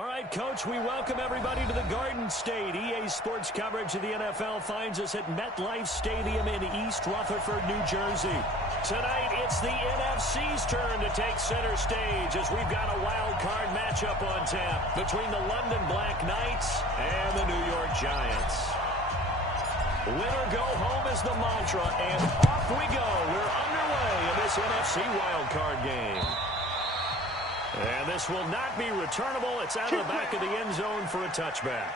All right, Coach, we welcome everybody to the Garden State. EA Sports coverage of the NFL finds us at MetLife Stadium in East Rutherford, New Jersey. Tonight, it's the NFC's turn to take center stage as we've got a wild card matchup on tap between the London Black Knights and the New York Giants. Win or go home is the mantra, and off we go. We're underway in this NFC wild card game. And this will not be returnable. It's out of the back of the end zone for a touchback.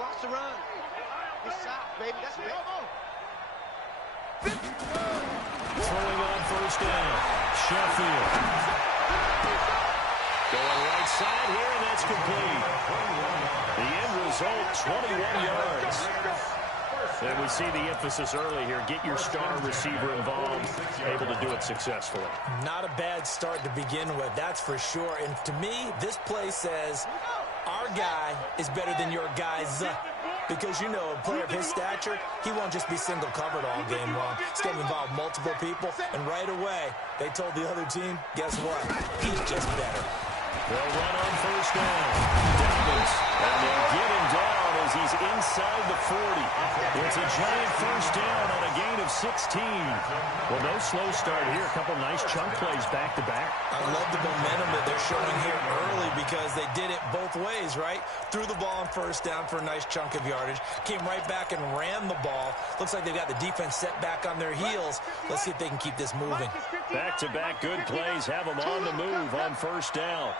Watch the run. He's south, baby. That's big. Throwing on first down. Sheffield. Going right side here, and that's complete. The end result, 21 yards. And we see the emphasis early here. Get your star receiver involved, able to do it successfully. Not a bad start to begin with, that's for sure. And to me, this play says our guy is better than your guy's. Because, you know, a player of his stature, he won't just be single covered all game long. He's going to involve multiple people. And right away, they told the other team, guess what? He's just better. They'll run on first down. Douglas, and they'll get him down as he's inside the 40. It's a giant first down on a gain of 16. Well, no slow start here. A couple nice chunk plays back-to-back. I love the momentum that they're showing here early because they did it both ways, right? Threw the ball on first down for a nice chunk of yardage. Came right back and ran the ball. Looks like they've got the defense set back on their heels. Let's see if they can keep this moving. Back-to-back good plays have them on the move on first down.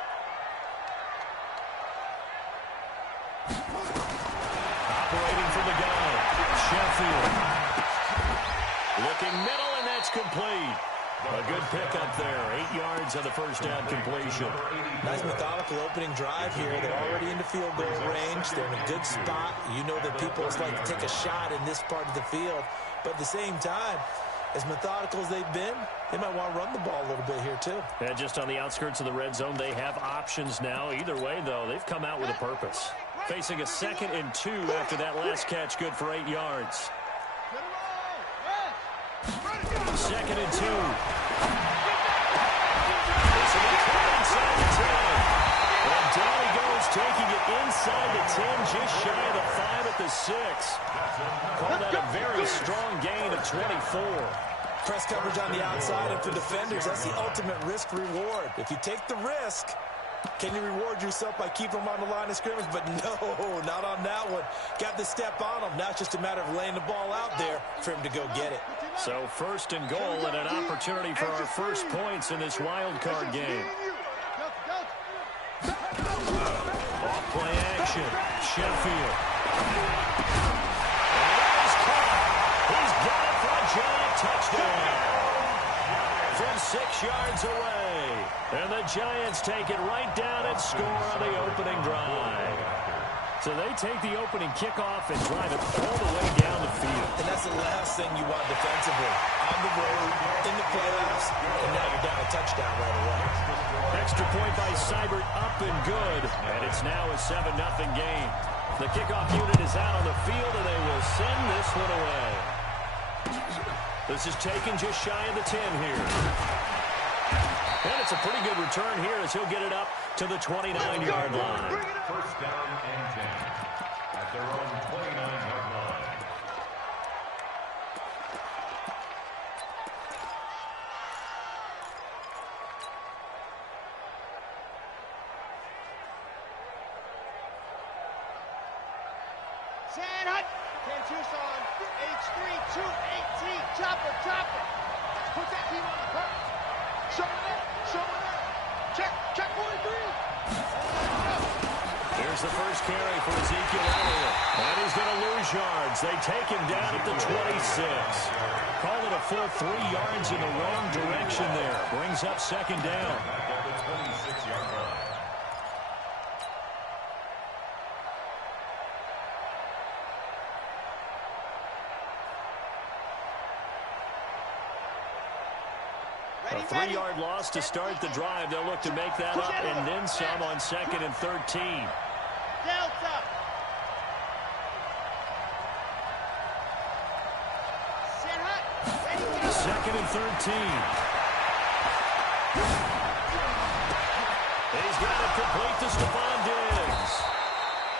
Operating from the gun, Sheffield. Looking middle, and that's complete. A good pickup there. 8 yards on the first down completion. Nice methodical opening drive here. They're already into field goal range. They're in a good spot. You know that people just like to take a shot in this part of the field. But at the same time, as methodical as they've been, they might want to run the ball a little bit here too. Yeah, just on the outskirts of the red zone, they have options now. Either way, though, they've come out with a purpose. Facing a 2nd and 2 after that last catch, good for 8 yards. 2nd and 2. This will be caught inside the 10. And down he goes, taking it inside the 10, just shy of the 5 at the 6. Call that a very strong gain of 24. Press coverage on the outside, and for defenders, that's the ultimate risk-reward. If you take the risk, can you reward yourself by keeping them on the line of scrimmage? But no, not on that one. Got the step on them. Now it's just a matter of laying the ball out there for him to go get it. So 1st and goal and an opportunity for our first points in this wild card game. Off play action. Sheffield. And he's caught. He's got it for a giant touchdown. From 6 yards away. And the Giants take it right down and score on the opening drive. So they take the opening kickoff and drive it all the way down the field. And that's the last thing you want defensively. On the road, in the playoffs, and now you're down a touchdown right away. Extra point by Seibert, up and good. And it's now a 7-0 game. The kickoff unit is out on the field, and they will send this one away. This is taken just shy of the 10 here. And it's a pretty good return here as he'll get it up to the 29-yard line. First down and 10 at their own 29-yard line. San Hut, 10 Tucson, H3-2-8T, chopper. Put that team on the clock. Show it up. Check 1-3. Here's the first carry for Ezekiel Elliott. And he's going to lose yards. They take him down at the 26. Call it a full 3 yards in the wrong direction there. Brings up second down. Back at the 26-yard line. A 3-yard loss to start the drive. They'll look to make that up and then some on 2nd and 13. Delta. Set hut. Ready, go. 2nd and 13. He's got it complete to Stephon Diggs.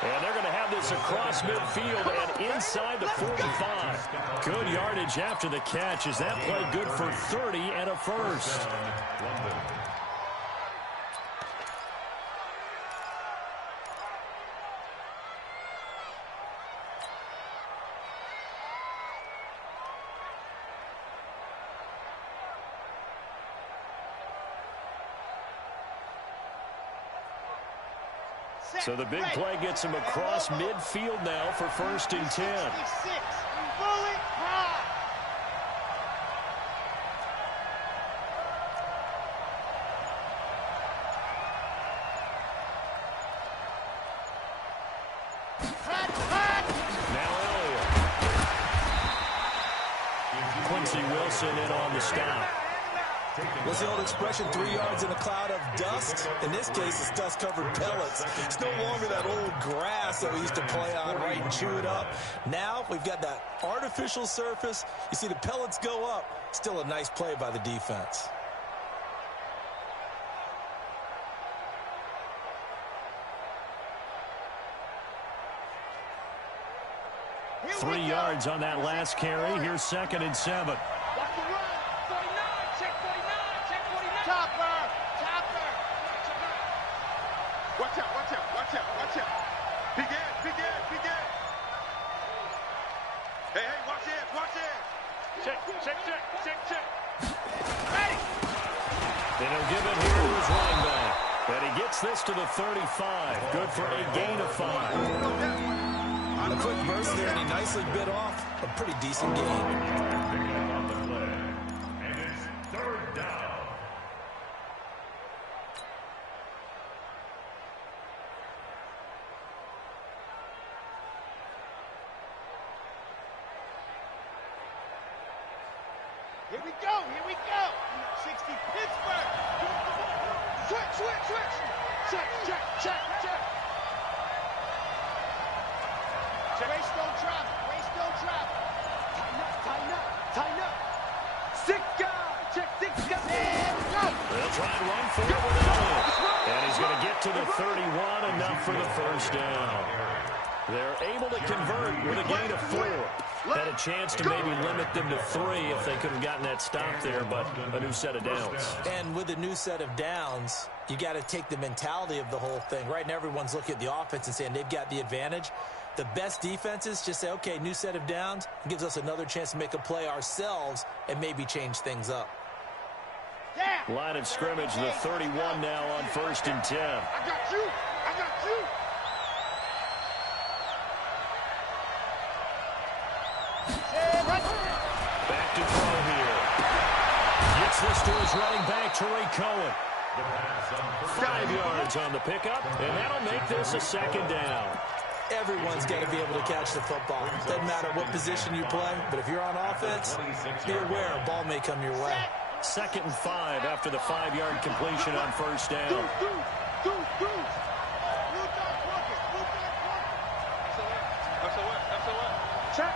And they're going to have this across midfield and inside the 45. Good yardage after the catch as that play good for 30 and a first. So the big play gets him across midfield now for 1st and 10. 66. Bullet high. Hot, hot. Now Elliott. Quincy Wilson in on the stop. What's the old expression, 3 yards in a cloud of dust? In this case, it's dust-covered pellets. It's no longer that old grass that we used to play on, right, and chew it up. Now, we've got that artificial surface. You see the pellets go up. Still a nice play by the defense. Here 3 we yards go. on that last carry. Here's 2nd and 7. Watch the run. 49. Check 49. Check 49. Topper. Topper. Watch out, watch out, watch out, watch out. Big ass, big ass, big ass. Hey, hey, watch it, watch it. Check, check, check, check, check. Ready. And he'll give it here to his running back. And he gets this to the 35. Good for a gain of 5. A quick burst there, and he nicely bit off a pretty decent game. On the play. And it's 3rd down. Here we go. Here we go. 60 Pittsburgh. Switch, switch, switch. Check, check, check, check. Race don't travel. Race don't travel. Tighten up, tighten up, tighten up. 6 guys. Check 6 guys. Go. They'll try and run for it with Elliott. And he's going to get to the 31, enough for the first down. They're able to convert with a gain of 4. Had a chance to maybe limit them to 3 if they could have gotten that stop there, but a new set of downs. And with a new set of downs, you got to take the mentality of the whole thing. Right now, everyone's looking at the offense and saying they've got the advantage. The best defenses just say, okay, new set of downs. It gives us another chance to make a play ourselves and maybe change things up. Yeah. Line of scrimmage, the 31 now on 1st and 10. I got you. I got you. Back to throw here. Gets this to his running back, Tariq Cohen. 5 yards on the pickup, and that'll make this a 2nd down. Everyone's got to be able to catch the football. Doesn't matter what position you play, but if you're on offense, be aware a ball may come your way. 2nd and 5 after the 5-yard completion on 1st down. Check.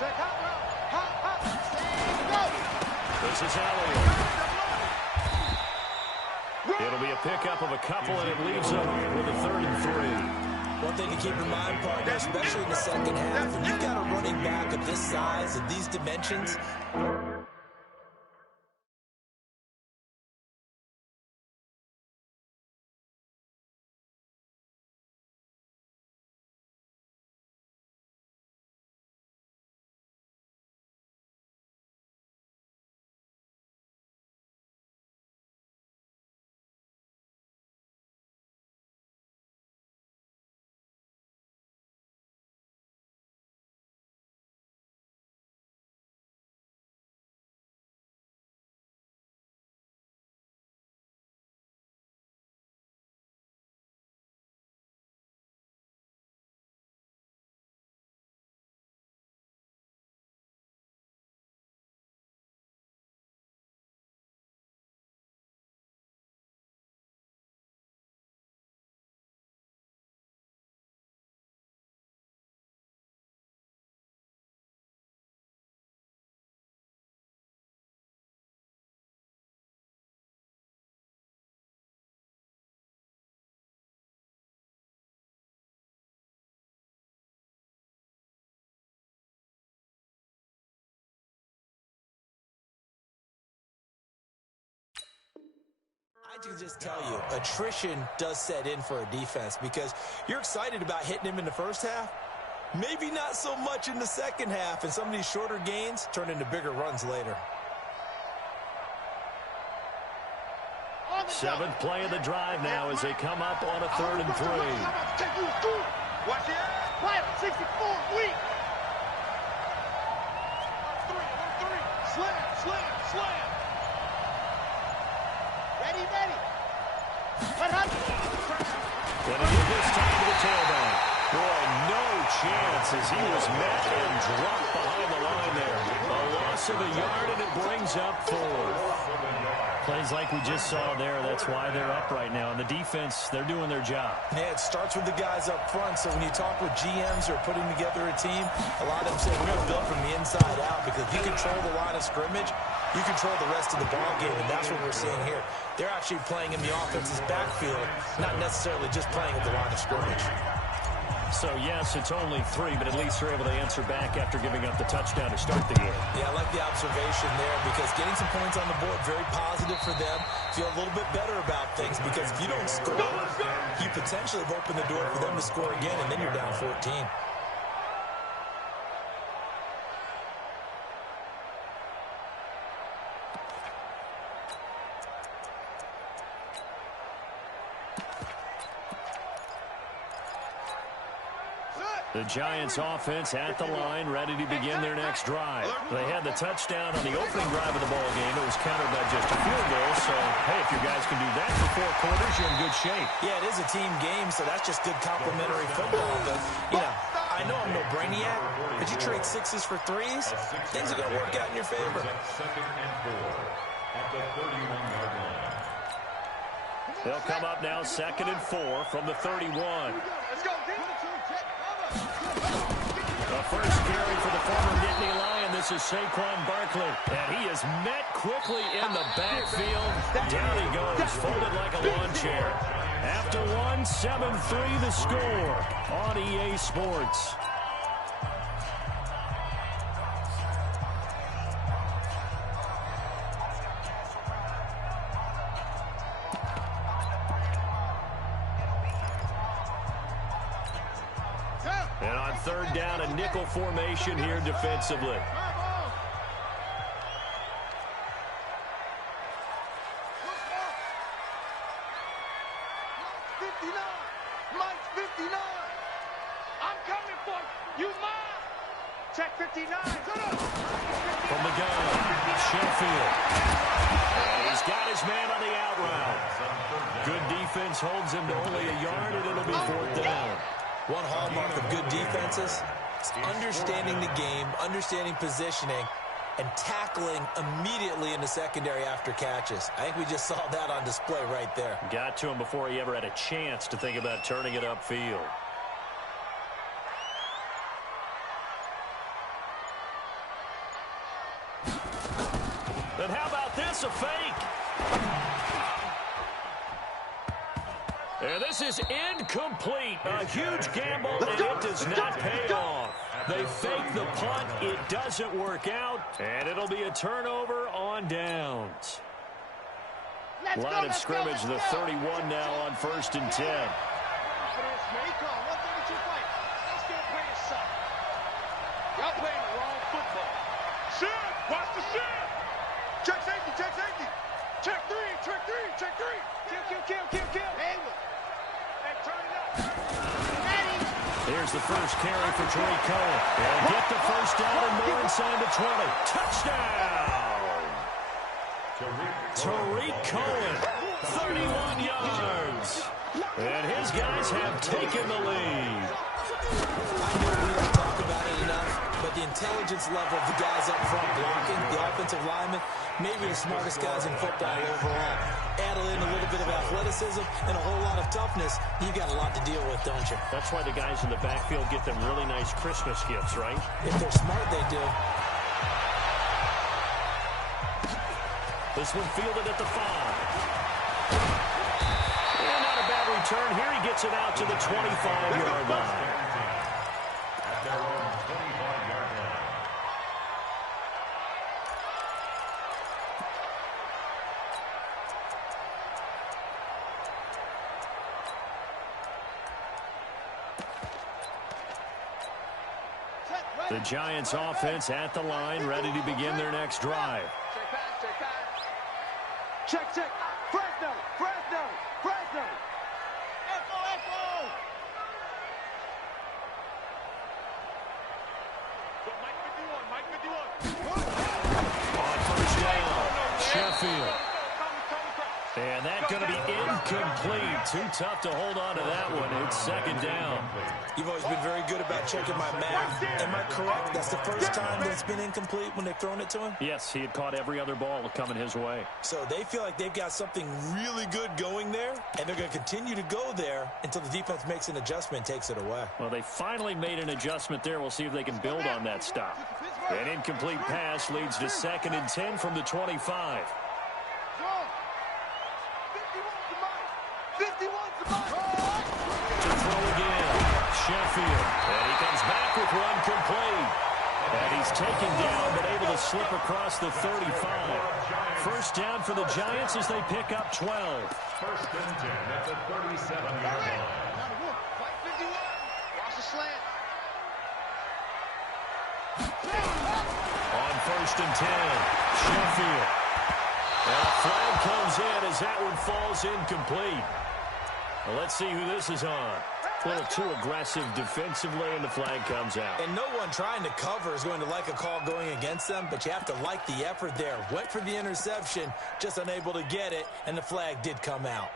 Check hot route. Hot, hot. Stand go. This is Elliott. It'll be a pickup of a couple, and it leaves them with a 3rd and 3. One thing to keep in mind, partner, especially in the second half, when you've got a running back of this size and these dimensions, I can just tell you, attrition does set in for a defense because you're excited about hitting him in the first half. Maybe not so much in the second half, and some of these shorter gains turn into bigger runs later. Seventh play of the drive now as they come up on a 3rd and 3. Watch it. Quiet, 64, weak. 1-3. Slam. Ready. What happened? Gonna give this time to the tailback. Boy, no chance as he was met and dropped behind the line there. A loss of a yard, and it brings up 4. Plays like we just saw there. That's why they're up right now. And the defense, they're doing their job. Yeah, it starts with the guys up front. So when you talk with GMs who are putting together a team, a lot of them say we're going to build from the inside out because if you control the line of scrimmage, you control the rest of the ball game, and that's what we're seeing here. They're actually playing in the offense's backfield, not necessarily just playing at the line of scrimmage. So, yes, it's only 3, but at least they're able to answer back after giving up the touchdown to start the game. Yeah, I like the observation there because getting some points on the board, very positive for them. Feel a little bit better about things because if you don't score, you potentially have opened the door for them to score again, and then you're down 14. The Giants offense at the line, ready to begin their next drive. They had the touchdown on the opening drive of the ball game. It was countered by just a field goal. So, hey, if you guys can do that for 4 quarters, you're in good shape. Yeah, it is a team game, so that's just good complimentary football. But, you know, I know I'm no brainiac, but you trade 6s for 3s, things are going to work out in your favor. 2nd and 4 at the 31-yard line. They'll come up now 2nd and 4 from the 31. Let's go. The first carry for the former Nittany Lion. This is Saquon Barkley. And he is met quickly in the backfield. Down he goes, folded like a lawn chair. After 1, 7-3 the score on EA Sports. And on 3rd down, a nickel formation here defensively. Mike's 59. I'm coming for you, mine. Check 59. From the gun, Sheffield. And he's got his man on the out route. Good defense holds him to only a yard, and it'll be 4th down. One hallmark of good defenses is understanding the game, understanding positioning, and tackling immediately in the secondary after catches. I think we just saw that on display right there. Got to him before he ever had a chance to think about turning it upfield. And how about this, a fake? And this is incomplete. A huge gamble, and it does not pay off. They fake the punt. It doesn't work out, and it'll be a turnover on downs. Line of scrimmage, the 31 now on 1st and 10. Y'all playing the wrong football. Shit! Watch the shit! Check safety. Check 3. Kill. Hayward. Hey, turn it up. Here's the first carry for Tariq Cohen. And get the first down and more inside the 20. Touchdown! Tariq Cohen, 31 yards. And his guys have taken the lead. I know we don't talk about it enough, but the intelligence level of the guys up front blocking, the offensive linemen, maybe the smartest guys in football overall. Add in a little bit of athleticism and a whole lot of toughness, you've got a lot to deal with, don't you? That's why the guys in the backfield get them really nice Christmas gifts, right? If they're smart, they do. This one fielded at the 5. And not a bad return. Here he gets it out to the 25-yard line. At their own 25-yard line. The Giants offense at the line, ready to begin their next drive. Check pass, check pass. Check, check. Fresno, Fresno, Fresno. Echo, echo. Go, Mike 51, Mike 51. On first down, Sheffield. And that's going to be incomplete. Too tough to hold on to that one. It's second down. You've always been very good about checking my math. Am I correct? That's the first time that it's been incomplete when they've thrown it to him? Yes, he had caught every other ball coming his way. So they feel like they've got something really good going there, and they're going to continue to go there until the defense makes an adjustment and takes it away. Well, they finally made an adjustment there. We'll see if they can build on that stop. An incomplete pass leads to 2nd and 10 from the 25. 51's the mark. To throw again, Sheffield. And he comes back with one complete. And he's taken down, but able to slip across the 35. First down for the Giants as they pick up 12. First and 10 at the 37-yard line. White 51. Watch the slant. On first and 10, Sheffield. And a flag comes in as that one falls incomplete. Well, let's see who this is on. A little too aggressive defensively, and the flag comes out. And no one trying to cover is going to like a call going against them, but you have to like the effort there. Went for the interception, just unable to get it, and the flag did come out.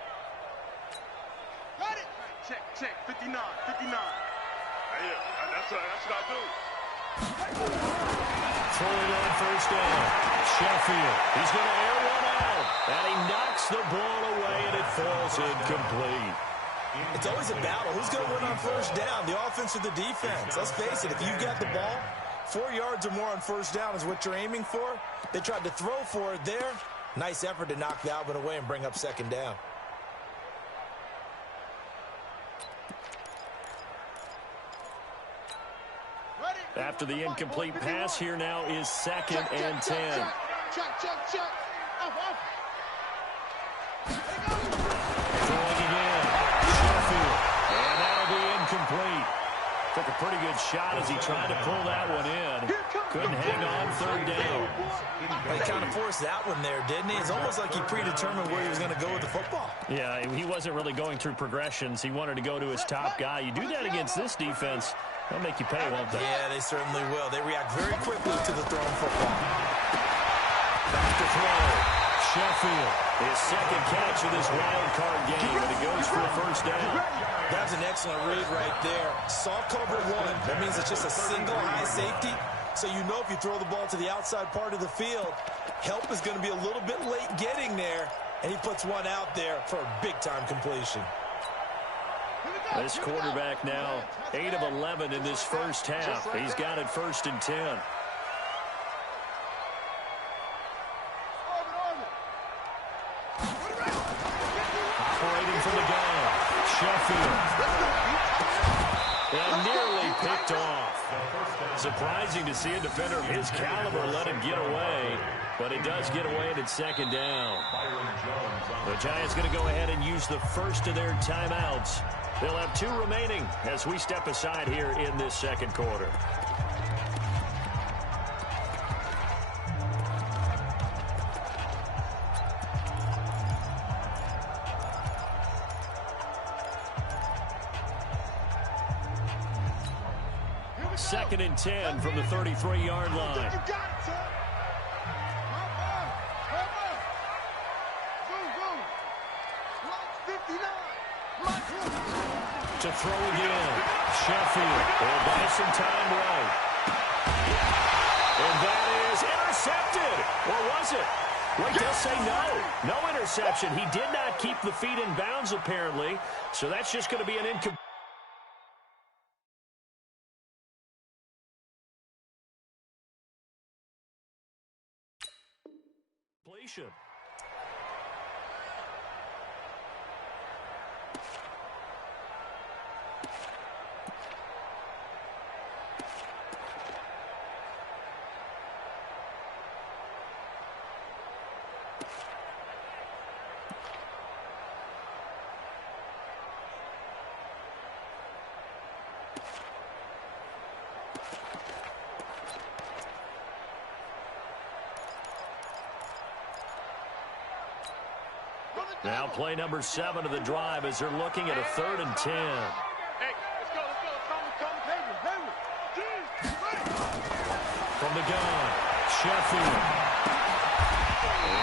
Ready? Check, check, 59, 59. Yeah, that's what I do. Throwing on first down, Sheffield. He's going to air one out, and he knocks the ball away, and it falls incomplete. It's always a battle. Who's going to win on first down, the offense or the defense? Let's face it, if you've got the ball, 4 yards or more on first down is what you're aiming for. They tried to throw for it there. Nice effort to knock that one away and bring up second down. After the incomplete pass, here now is 2nd and 10. Check, check, check. Off. Throwing again, Sheffield. And that'll be incomplete. Took a pretty good shot as he tried to pull that one in. Couldn't hang on third down. He kind of forced that one there, didn't he? It's almost like he predetermined where he was going to go with the football. Yeah, he wasn't really going through progressions. He wanted to go to his top guy. You do that against this defense, they'll make you pay, won't they? Yeah, they certainly will. They react very quickly to the thrown football. Back to throw. Sheffield, his second catch of this wild card game, and it goes for a first down. That's an excellent read right there. Saw cover one. That means it's just a single high safety. So you know if you throw the ball to the outside part of the field, help is going to be a little bit late getting there, and he puts one out there for a big-time completion. This quarterback now 8 of 11 in this first half. He's got it 1st and 10. Operating from the gun, Sheffield. And nearly picked off. Surprising to see a defender of his caliber let him get away, but he does get away and it's second down. The Giants going to go ahead and use the first of their timeouts. They'll have 2 remaining as we step aside here in this second quarter. Second and 10 from the 33-yard line. You got it, son. To throw again, Sheffield will buy some time right. And that is intercepted. Or was it? Wait, they'll say no. No interception. He did not keep the feet in bounds, apparently. So that's just going to be an incompletion. Now play number 7 of the drive as they're looking at a 3rd and 10. Hey, let's go. From the gun, Sheffield.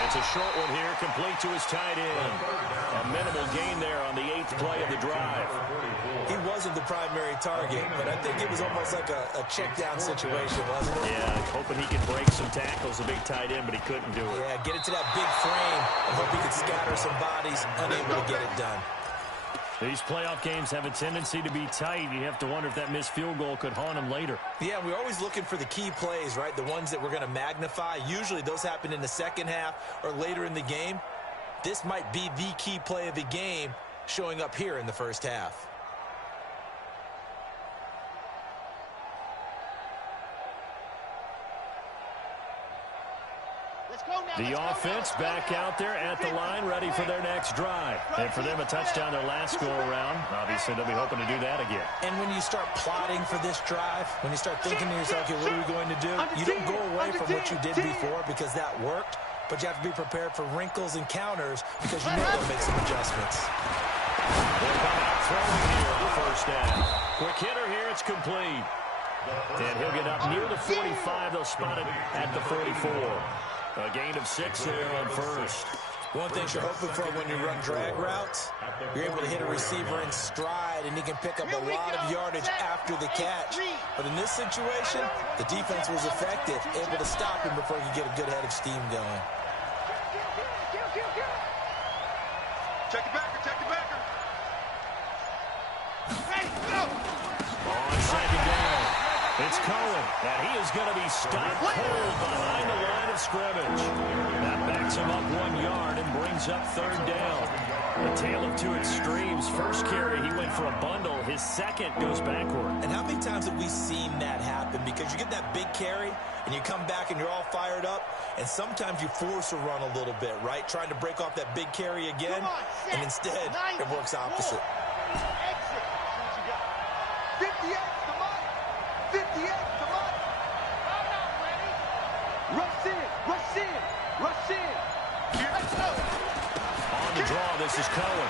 It's a short one here, complete to his tight end. A minimal gain there on the 8th play of the drive. He wasn't the primary target, but I think it was almost like a check down situation, wasn't it? Yeah, hoping he could break some tackles, a big tight end, but he couldn't do it. Yeah, get it to that big frame and hope he could scatter some bodies, unable to get it done. These playoff games have a tendency to be tight. You have to wonder if that missed field goal could haunt him later. Yeah, we're always looking for the key plays, right? The ones that we're going to magnify. Usually those happen in the second half or later in the game. This might be the key play of the game showing up here in the first half. The offense back out there at the line, ready for their next drive. And for them, a touchdown their last go-around. Obviously, they'll be hoping to do that again. And when you start plotting for this drive, when you start thinking to yourself, okay, what are we going to do? You don't go away from what you did before because that worked, but you have to be prepared for wrinkles and counters because you know they'll make some adjustments. They'll come out throwing here on the first down. Quick hitter here, it's complete. And he'll get up near the 45. They'll spot it at the 44. A gain of 6 there on first. One thing you're hoping for when you run drag routes, you're able to hit a receiver in stride, and he can pick up a lot of yardage after the catch. But in this situation, the defense was effective, able to stop him before he could get a good head of steam going. Check the backer, check the backer. Ready, go. On second down, it's Cohen, and he is going to be stopped cold behind the line of scrimmage. That backs him up 1 yard and brings up 3rd down. A tale of two extremes. First carry, he went for a bundle. His second goes backward. And how many times have we seen that happen? Because you get that big carry, and you come back and you're all fired up, and sometimes you force a run a little bit, right? Trying to break off that big carry again, and instead it works opposite. Exit. 58 to Mike. 58 to Mike. I'm not ready. Rush in, rush in, rush in. Let's go. On the draw, this is Cohen.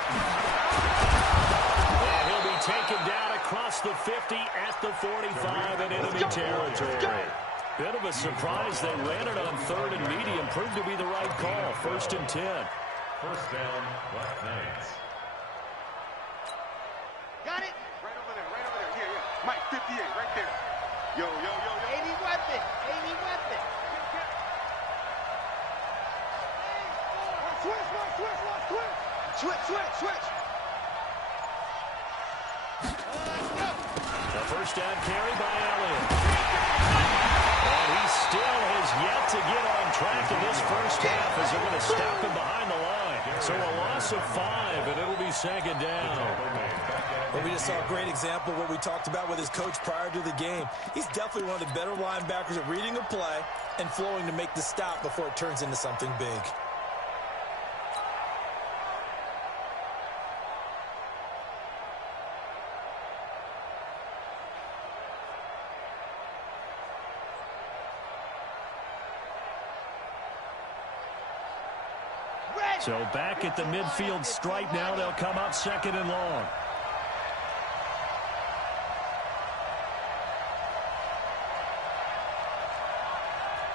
And he'll be taken down across the 50 at the 45 in enemy territory. Bit of a surprise. They ran it on 3rd and medium. Proved to be the right call. 1st and 10. First down, Black Knights. Got it? Right over there, right over there. Yeah, yeah. Mike, 58, right there. Yo, yo, yo, yo. 80 weapon, 80 weapon. Switch, switch, switch, switch. Switch, switch, switch. Let's go. The first down carry by Elliott. And he still has yet to get on track in this first half as they're going to stop him behind the line. So a loss of 5, and it'll be 2nd down. Well, we just saw a great example of what we talked about with his coach prior to the game. He's definitely one of the better linebackers at reading a play and flowing to make the stop before it turns into something big. So back at the midfield stripe now. They'll come up 2nd and long.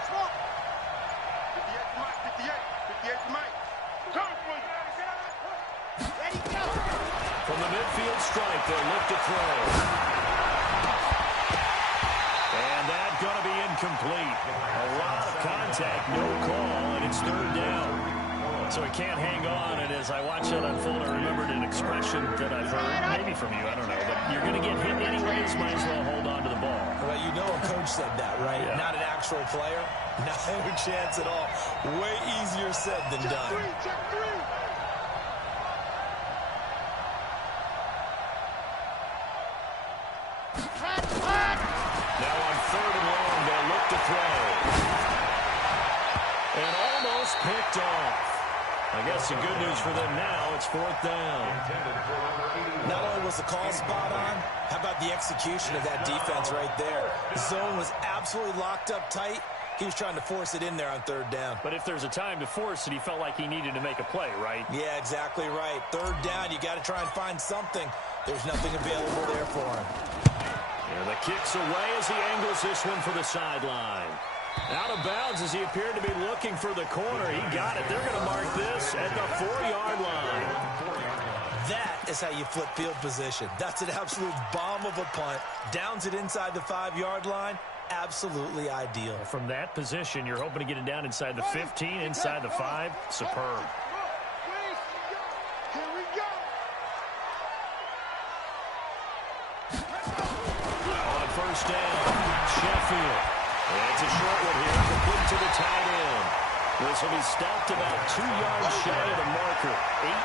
Swamp. 58 to Mike, 58. 58 to Mike. Come on. Ready, go. From the midfield stripe, they'll look to throw. And that's going to be incomplete. A lot of contact, no call, and it's 3rd down. So he can't hang on, and as I watch that unfold, I remembered an expression that I've heard, maybe from you, I don't know, but you're going to get hit anyways, might as well hold on to the ball. Well, you know a coach said that, right? Yeah. Not an actual player. No chance at all. Way easier said than Check done. 3, check 3. Hot. Now on 3rd and long, they'll look to throw. And almost picked off. I guess the good news for them now, it's 4th down. Not only was the call spot on, how about the execution of that defense right there? The zone was absolutely locked up tight. He was trying to force it in there on third down. But if there's a time to force it, he felt like he needed to make a play, right? Yeah, exactly right. Third down, you got to try and find something. There's nothing available there for him. And the kick's away as he angles this one for the sideline. Out of bounds as he appeared to be looking for the corner. He got it. They're going to mark this at the 4-yard line. That is how you flip field position. That's an absolute bomb of a punt. Downs it inside the 5-yard line. Absolutely ideal. From that position, you're hoping to get it down inside the 15, inside the 5. Superb. Here we go. On first down, Sheffield. It's a short one here, complete to the tight end. This will be stopped about 2 yards shy of the marker.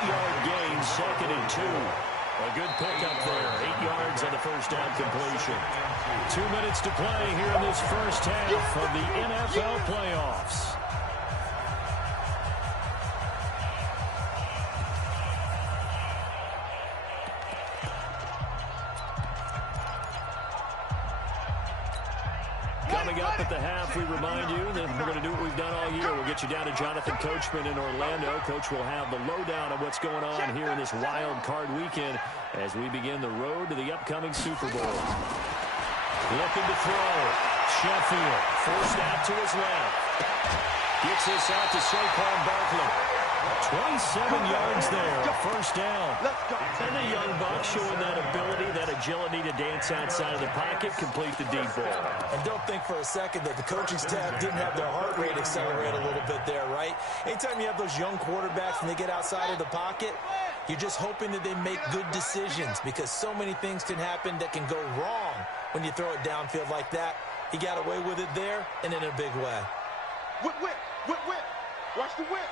8-yard gain, 2nd and 2. A good pickup there, 8 yards on the first down completion. 2 minutes to play here in this first half of the NFL playoffs. Coming up at the half, we remind you that we're going to do what we've done all year. We'll get you down to Jonathan Coachman in Orlando. Coach will have the lowdown of what's going on here in this wild card weekend as we begin the road to the upcoming Super Bowl. Looking to throw. Sheffield forced out to his left. Gets this out to Saquon Barkley. 27 yards there, first down. And the young buck showing that ability, that agility to dance outside of the pocket, complete the deep ball. And don't think for a second that the coaching staff didn't have their heart rate accelerate a little bit there, right? Anytime you have those young quarterbacks and they get outside of the pocket, you're just hoping that they make good decisions because so many things can happen that can go wrong when you throw it downfield like that. He got away with it there and in a big way. Whip, whip, whip, whip. Watch the whip.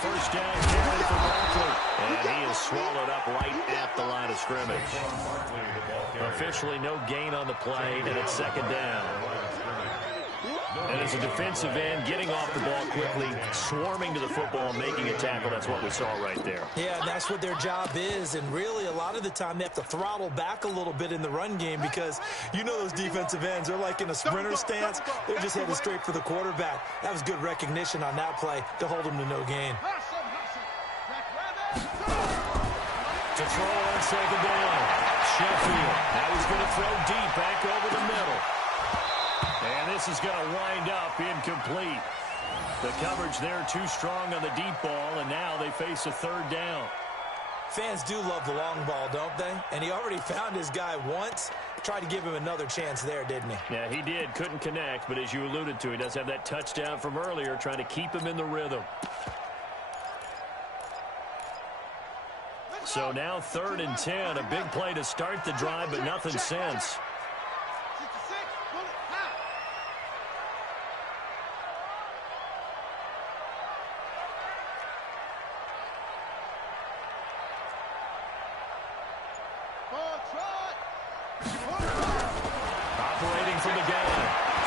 First down carry for Barkley. And he is swallowed up right at the line of scrimmage. Officially no gain on the play, and it's 2nd down. And as a defensive end, getting off the ball quickly, swarming to the football, and making a tackle, that's what we saw right there. Yeah, that's what their job is, and really a lot of the time they have to throttle back a little bit in the run game because you know those defensive ends, they're like in a sprinter stance. They're just headed straight for the quarterback. That was good recognition on that play to hold him to no gain. To throw on 2nd down, Sheffield. Now he's going to throw deep back over the middle. And this is going to wind up incomplete. The coverage there too strong on the deep ball, and now they face a 3rd down. Fans do love the long ball, don't they? And he already found his guy once. Tried to give him another chance there, didn't he? Yeah, he did. Couldn't connect, but as you alluded to, he does have that touchdown from earlier, trying to keep him in the rhythm. So now 3rd and 10, a big play to start the drive, but nothing since. Operating from the gun,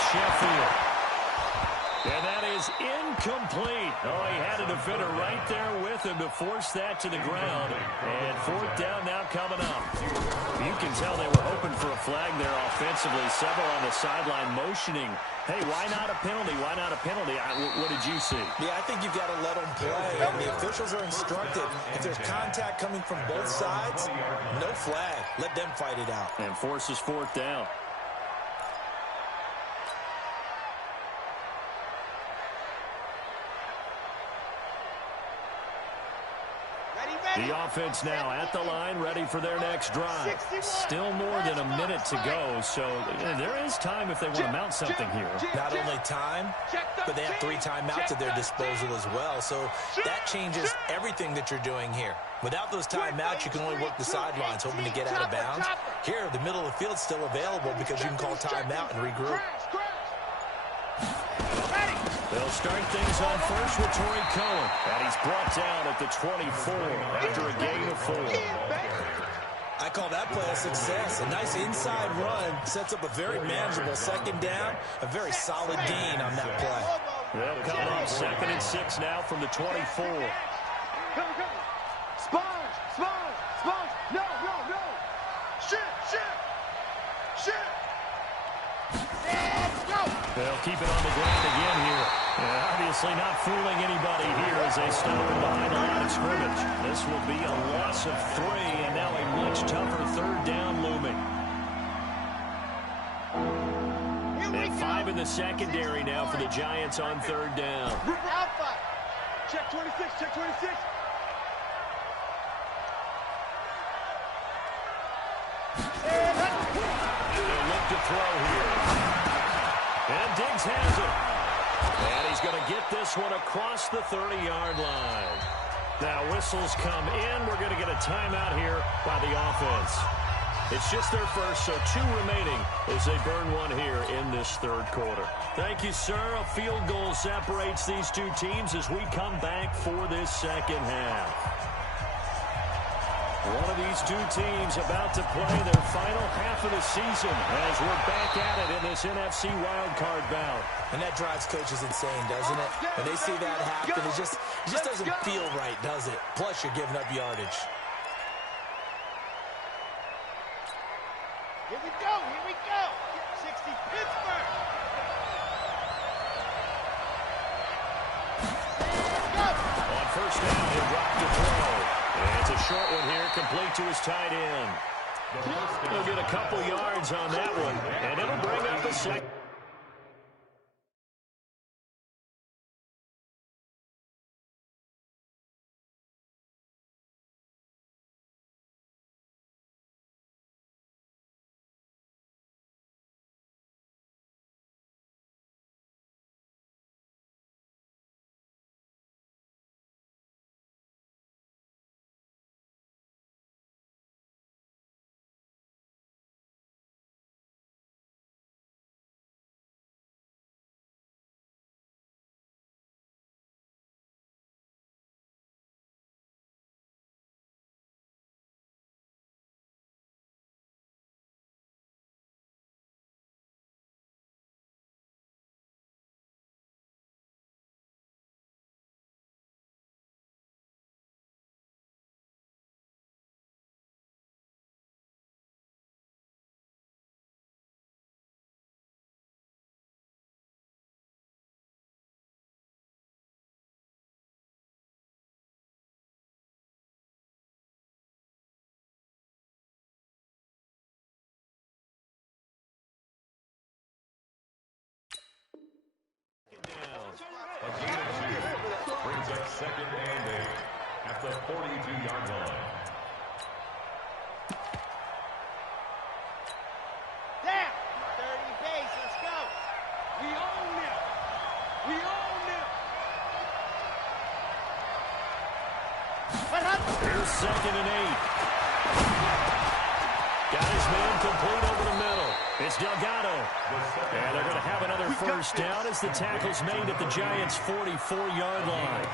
Sheffield. And that is incomplete. Oh, he had a defender right there with him to force that to the ground. And 4th down now coming up. You can tell they were hoping for a flag there offensively. Several on the sideline motioning. Hey, why not a penalty? Why not a penalty? What did you see? Yeah, I think you've got to let them play. And the officials are instructed. If there's contact coming from both sides, no flag. Let them fight it out. And forces 4th down. The offense now at the line, ready for their next drive. Still more than a minute to go, so there is time if they want to mount something here. Not only time, but they have 3 timeouts at their disposal as well, so that changes everything that you're doing here. Without those timeouts, you can only work the sidelines, hoping to get out of bounds. Here, the middle of the field's still available because you can call timeout and regroup. They'll start things on first with Torrey Cohen. And he's brought down at the 24 after a gain of 4. I call that play a success. A nice inside run sets up a very manageable 2nd down. A very solid gain on that play. They'll come up 2nd and 6 now from the 24. Sponge, sponge, Bones, no, no, no. Shit, shit, shit. Let's go. They'll keep it on the ground again here. And obviously not fooling anybody here as they stop him behind the line of scrimmage. This will be a loss of 3, and now a much tougher third down looming. And 5 in the secondary now for the Giants on third down. Alpha. Check 26, check 26. They'll look to throw here. And Diggs has it. And he's going to get this one across the 30-yard line. Now whistles come in. We're going to get a timeout here by the offense. It's just their first, so 2 remaining as they burn one here in this third quarter. Thank you, sir. A field goal separates these 2 teams as we come back for this second half. One of these 2 teams about to play their final half of the season as we're back at it in this NFC wildcard bout. And that drives coaches insane, doesn't it? When they see that happen, it just doesn't feel right, does it? Plus, you're giving up yardage. Here we go, here we go. 60 Pittsburgh. On first down, he'll drop to throw. And it's a short one here, complete to his tight end. He'll get a couple yards on that one, and it'll bring up a second. Brings up second and 8 at the 42-yard line. Down. 30 base, let's go. We own them. We own them. Here's second and 8. Got his man complete over the middle. It's Delgado. And they're going to have another first down as the tackle's made at the Giants' 44-yard line.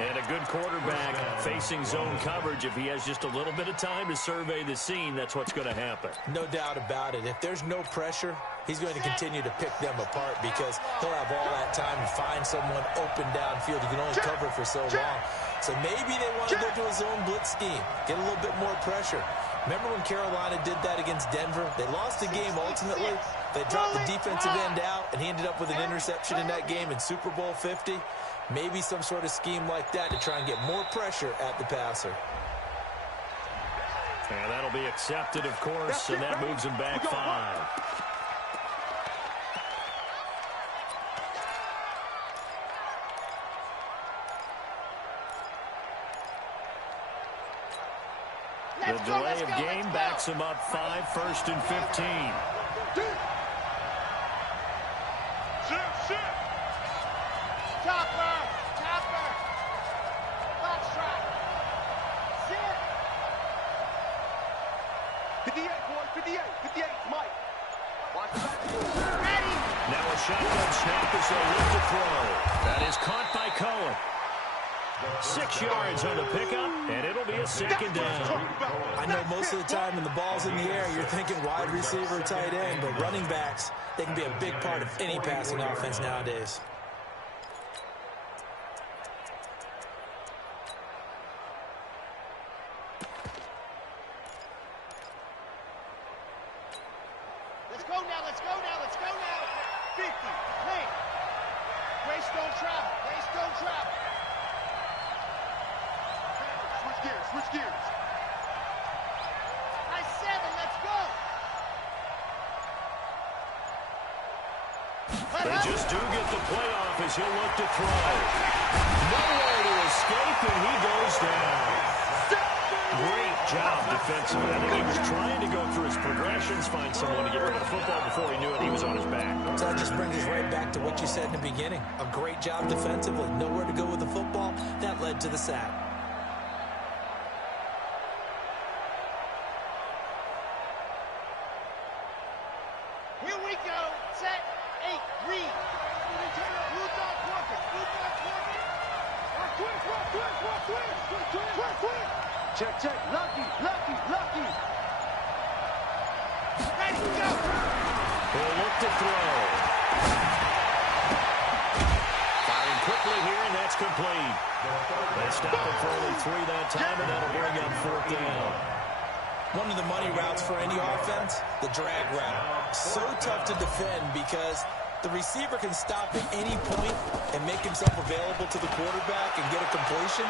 And a good quarterback facing zone coverage. If he has just a little bit of time to survey the scene, that's what's going to happen. No doubt about it. If there's no pressure, he's going to continue to pick them apart because he'll have all that time to find someone open downfield. He can only cover for so long. So maybe they want to go to a zone blitz scheme, get a little bit more pressure. Remember when Carolina did that against Denver? They lost the game ultimately. They dropped the defensive end out, and he ended up with an interception in that game in Super Bowl 50. Maybe some sort of scheme like that to try and get more pressure at the passer. And that'll be accepted, of course, and that moves him back 5. The delay of game backs him up 5, 1st and 15. Shoot. Chopper. Box track. Sit. 58, boys, 58, Mike. Watch the back. Ready. Now a shotgun snap as they look to throw. That is caught by Cohen. 6 yards on the pickup, and it'll be a second down. I know most of the time when the ball's in the air, you're thinking wide receiver, tight end, but running backs, they can be a big part of any passing offense nowadays. Waste don't travel. Waste don't travel. Switch gears. Switch gears. Nice 7. Let's go. They just do get the play off as he'll look to throw. Nowhere to escape, and he goes down. Great job defensively. I think he was trying to go through his progressions, find someone to get rid of the football. Before he knew it, he was on his back. So that just brings us right back to what you said in the beginning. A great job defensively. Nowhere to go with the football. That led to the sack. Here we go. Set. 8. Read. Blue dot working. Blue dot working. Quick. Check. Lucky. Ready to go. He'll look to throw. Firing quickly here, and that's complete. They stop it for only 3 that time, and that'll bring up 4th down. One of the money routes for any offense, the drag route. So tough to defend because the receiver can stop at any point and make himself available to the quarterback and get a completion.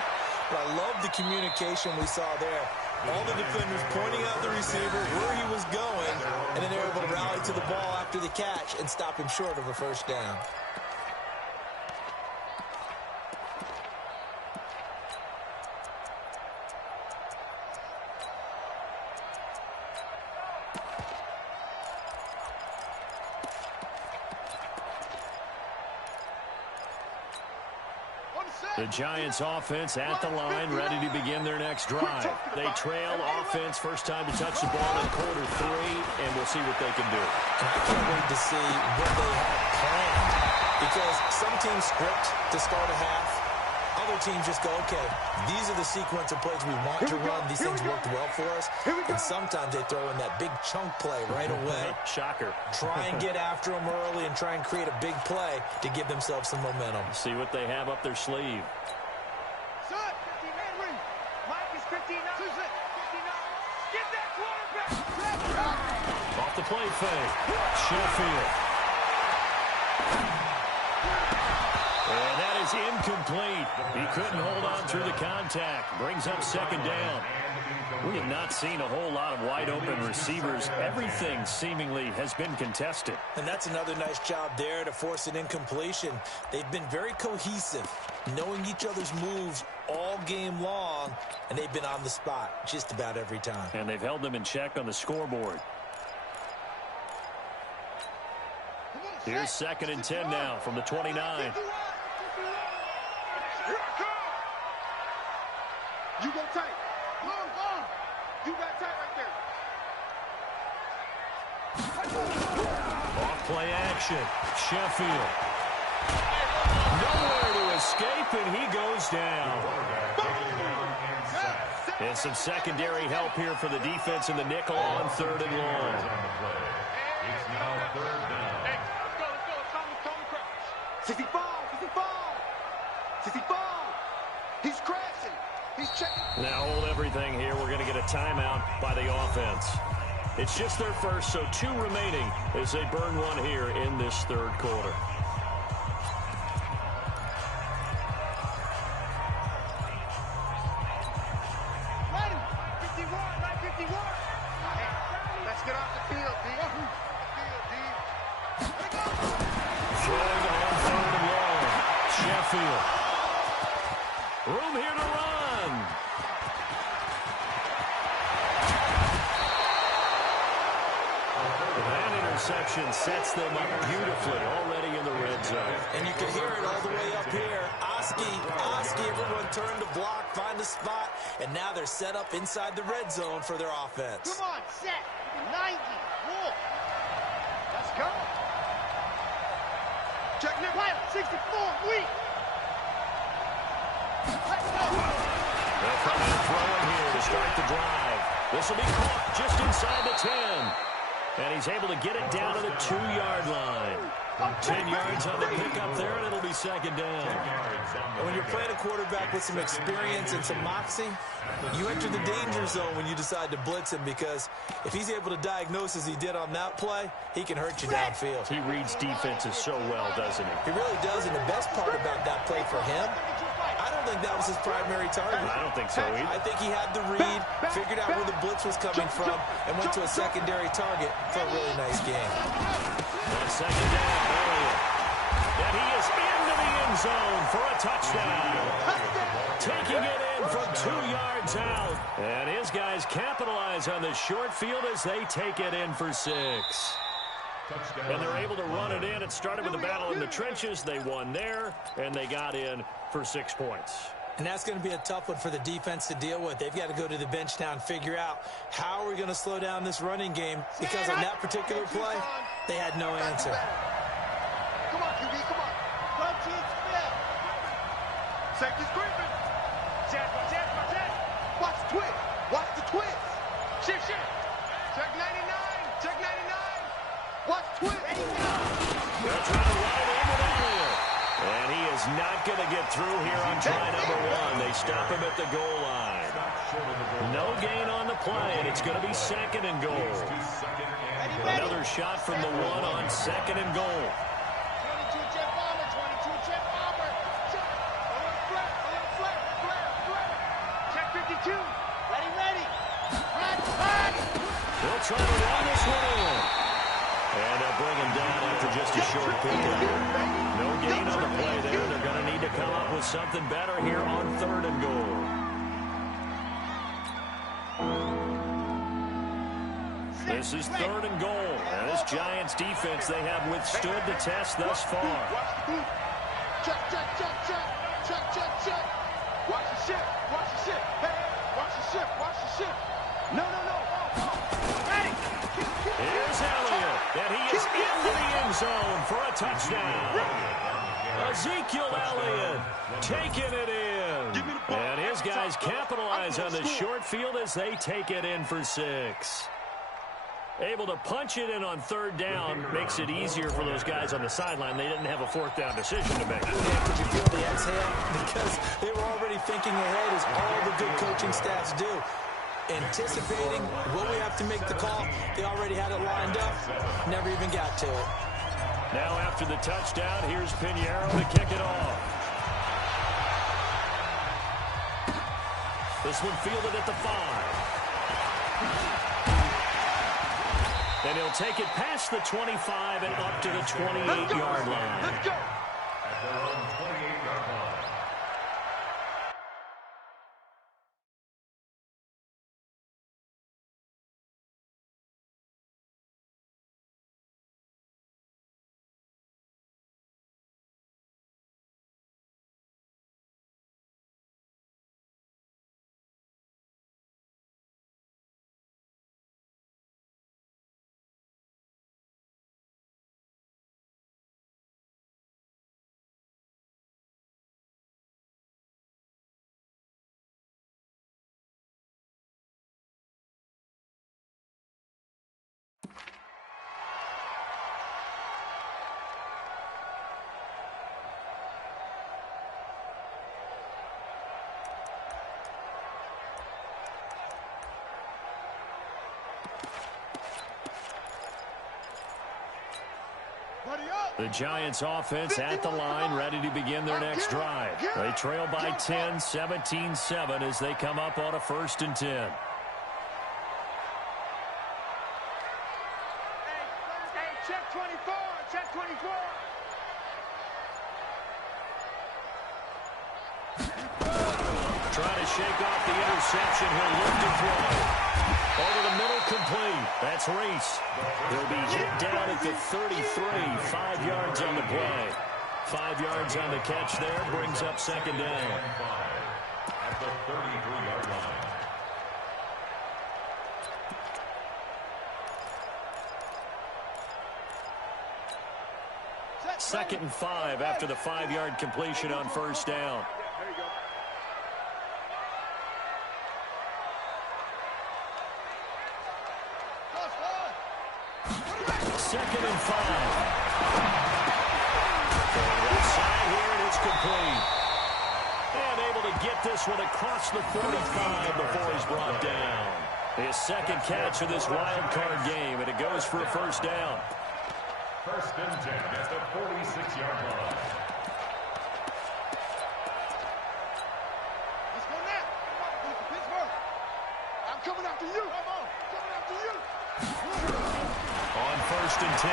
But I love the communication we saw there. All the defenders pointing out the receiver, where he was going, and then they're able to rally to the ball after the catch and stop him short of a first down. The Giants offense at the line, ready to begin their next drive. They trail offense, first time to touch the ball in quarter 3, and we'll see what they can do. And I can't wait to see what they have planned, because some teams script to start a half. Other teams just go, okay, these are the sequence of plays we want to run. These things worked well for us. And sometimes they throw in that big chunk play right away. Shocker. Try and get after them early and try and create a big play to give themselves some momentum. See what they have up their sleeve. Son, 59 ring. Mike is 59. 59. Get that quarterback. Off the play fake. Sheffield. And that is incomplete. He couldn't hold on through the contact. Brings up 2nd down. We have not seen a whole lot of wide-open receivers. Everything seemingly has been contested. And that's another nice job there to force an incompletion. They've been very cohesive, knowing each other's moves all game long, and they've been on the spot just about every time. And they've held them in check on the scoreboard. Here's 2nd and 10 now from the 29. You go tight. Go. You got tight right there. Off play action. Sheffield. Nowhere to escape, and he goes down. And some secondary help here for the defense in the nickel on 3rd and long. It's now 3rd down. Hey, let's go. Tommy Cross. 65. He's crashing. He's checking. Now hold everything here. We're going to get a timeout by the offense. It's just their first, so 2 remaining as they burn 1 here in this 3rd quarter. Ready. 51. Hey, let's get off the field, D. Throwing on 3rd and long. Sheffield. Room here to run. That interception sets them up beautifully already in the red zone. And you can hear it all the way up here. Oski, everyone turned to block, find a spot, and now they're set up inside the red zone for their offense. Come on, set. 90. Wolf. Let's go. Check now. Pilot, 64. Weak. Let's go. They'll come in throwing here to start the drive. This will be caught just inside the 10. And he's able to get it down to the 2-yard line. 10 yards on the pickup there, and it'll be 2nd down. And when you're playing a quarterback with some experience and some moxie, you enter the danger zone when you decide to blitz him, because if he's able to diagnose as he did on that play, he can hurt you downfield. He reads defenses so well, doesn't he? He really does, and the best part about that play for him, I don't think that was his primary target. I don't think so either. I think he had the read, figured out where the blitz was coming from, and went to a secondary target for a really nice game. On second down, Elliott. And he is into the end zone for a touchdown. Taking it in from 2 yards out. And his guys capitalize on the short field as they take it in for 6. And they're able to run it in. It started with a battle in the trenches. They won there, and they got in for 6 points. And that's going to be a tough one for the defense to deal with. They've got to go to the bench now and figure out how are we going to slow down this running game, because on that particular play, they had no answer. Come on, QB, come on. Safety's creeping. Watch the twist. Watch the twist. Shift. Check 99. Check 99. Watch the twist. They're trying to run it in with Elliott. And he is not going to get through here on try number 1. They stop him at the goal line. No gain on the play, and it's going to be 2nd and goal. Another shot from the 1 on 2nd and goal. 22 jet bomber. 22 jet bomber. A little flare. Check 52. Ready. Run. They'll try to run this one in. And they'll bring him down after just a short pickup. No gain on the play there. They're going to need to come up with something better here on 3rd and goal. This is 3rd and goal. And this Giants defense, they have withstood the test thus far. Check. Watch the shift. Hey, watch the shift. No. Ready. Here's Elliott, and he is into the end zone for a touchdown. Ezekiel Elliott taking it in. And his guys capitalize on the short field as they take it in for 6. Able to punch it in on 3rd down makes it easier for those guys on the sideline. They didn't have a 4th down decision to make. Yeah, could you feel the exhale? Because they were already thinking ahead, as all the good coaching staffs do. Anticipating, will we have to make the call? They already had it lined up, never even got to it. Now after the touchdown, here's Pinheiro to kick it off. This one fielded at the 5. And he'll take it past the 25 and up to the 28-yard line. Let's go. At their own 28-yard line. The Giants offense at the line, ready to begin their next drive. They trail by 10, 17-7 as they come up on a 1st and 10. Hey, check 24. Check 24. Trying to shake off the interception. He'll look to throw. Over the middle, complete. That's Reese. He'll be hit down at the 33. 5 yards on the play. 5 yards on the catch there. Brings up 2nd down. At the 33-yard line. 2nd and 5 after the 5-yard completion on 1st down. There you go. Second and 5. Right side here, and it's complete. this one across the 45 before he's brought down. His second catch of this wild card game, and it goes for a first down. First and 10 at the 46-yard line. Let's go now. Pittsburgh. I'm coming after you. Come on. Coming after you. On first and 10,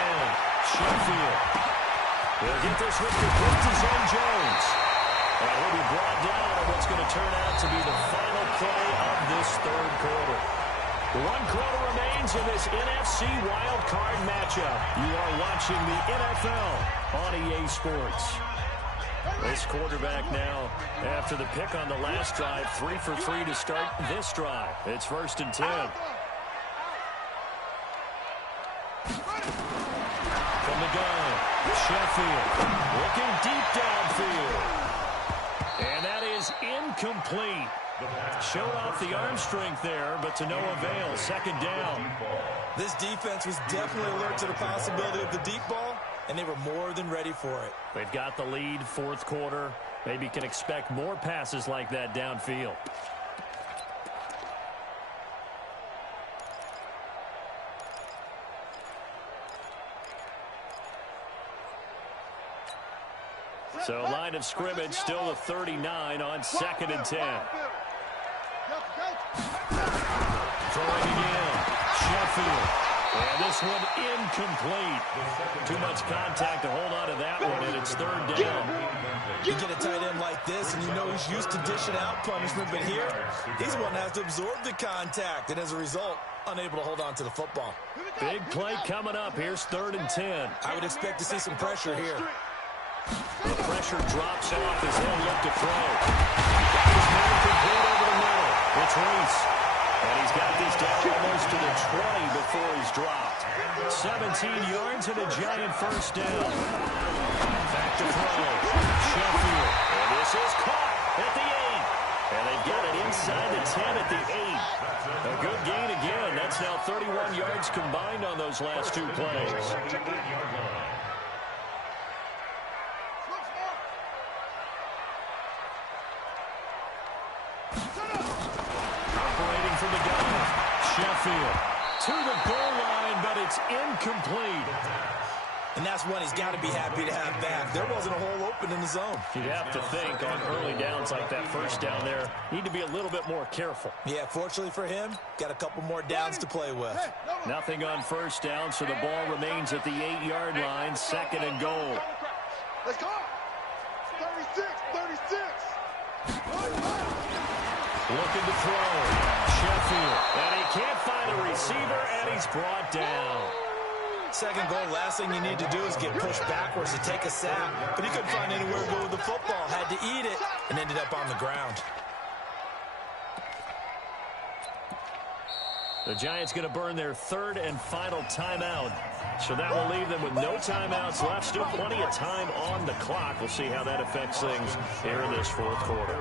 Sheffield. He'll get this with the quick to zone Jones. And he'll be brought down on what's going to turn out to be the final play of this third quarter. 1 quarter remains in this NFC wildcard matchup. You are watching the NFL on EA Sports. This quarterback now, after the pick on the last drive, 3 for 3 to start this drive. It's first and 10. From the gun, Sheffield looking deep downfield. And that is incomplete. Showed off the arm strength there, but to no avail. Second down. This defense was definitely alert to the possibility of the deep ball, and they were more than ready for it. They've got the lead, fourth quarter. Maybe can expect more passes like that downfield. So line of scrimmage still a 39 on second and 10. Throwing again, Sheffield. And this one incomplete. Too much contact to hold on to that one, and it's third down. You get a tight end like this, and you know he's used to dishing out punishment, but here, he's the one that has to absorb the contact, and as a result, unable to hold on to the football. Big play coming up. Here's third and 10. I would expect to see some pressure here. The pressure drops off as he'll look to throw. Got his man complete over the middle. It's Reese. And he's got this down almost to the 20 before he's dropped. 17 yards and a giant first down. Back to throw. Sheffield. And this is caught at the 8. And they've got it inside the 10 at the 8. A good gain again. That's now 31 yards combined on those last two plays. Operating from the gun, Sheffield to the goal line, but it's incomplete. And that's one he's got to be happy to have back. There wasn't a hole open in the zone. You'd have to think on early downs like that first down there, need to be a little bit more careful. Yeah, fortunately for him, got a couple more downs to play with. Nothing on first down, so the ball remains at the 8-yard line, second and goal. Let's go. 36, 36. Looking to throw. Sheffield. And he can't find a receiver, and he's brought down. Second goal, last thing you need to do is get pushed backwards to take a sack. But he couldn't find anywhere to go with the football. Had to eat it and ended up on the ground. The Giants going to burn their third and final timeout. So that will leave them with no timeouts left. Still plenty of time on the clock. We'll see how that affects things here in this fourth quarter.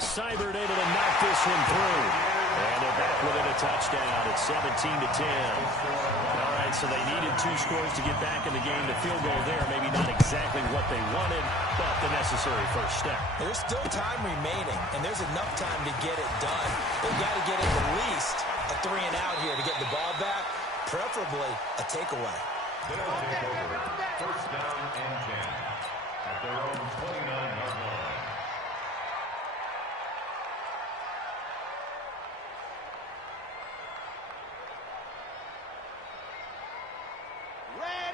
Seibert able to knock this one through. And they're back within a touchdown. It's 17-10. All right, so they needed 2 scores to get back in the game. The field goal there, maybe not exactly what they wanted, but the necessary first step. There's still time remaining, and there's enough time to get it done. They've got to get at least a 3-and-out here to get the ball back, preferably a takeaway. They'll take over. First down and 10 at their own 29-yard line.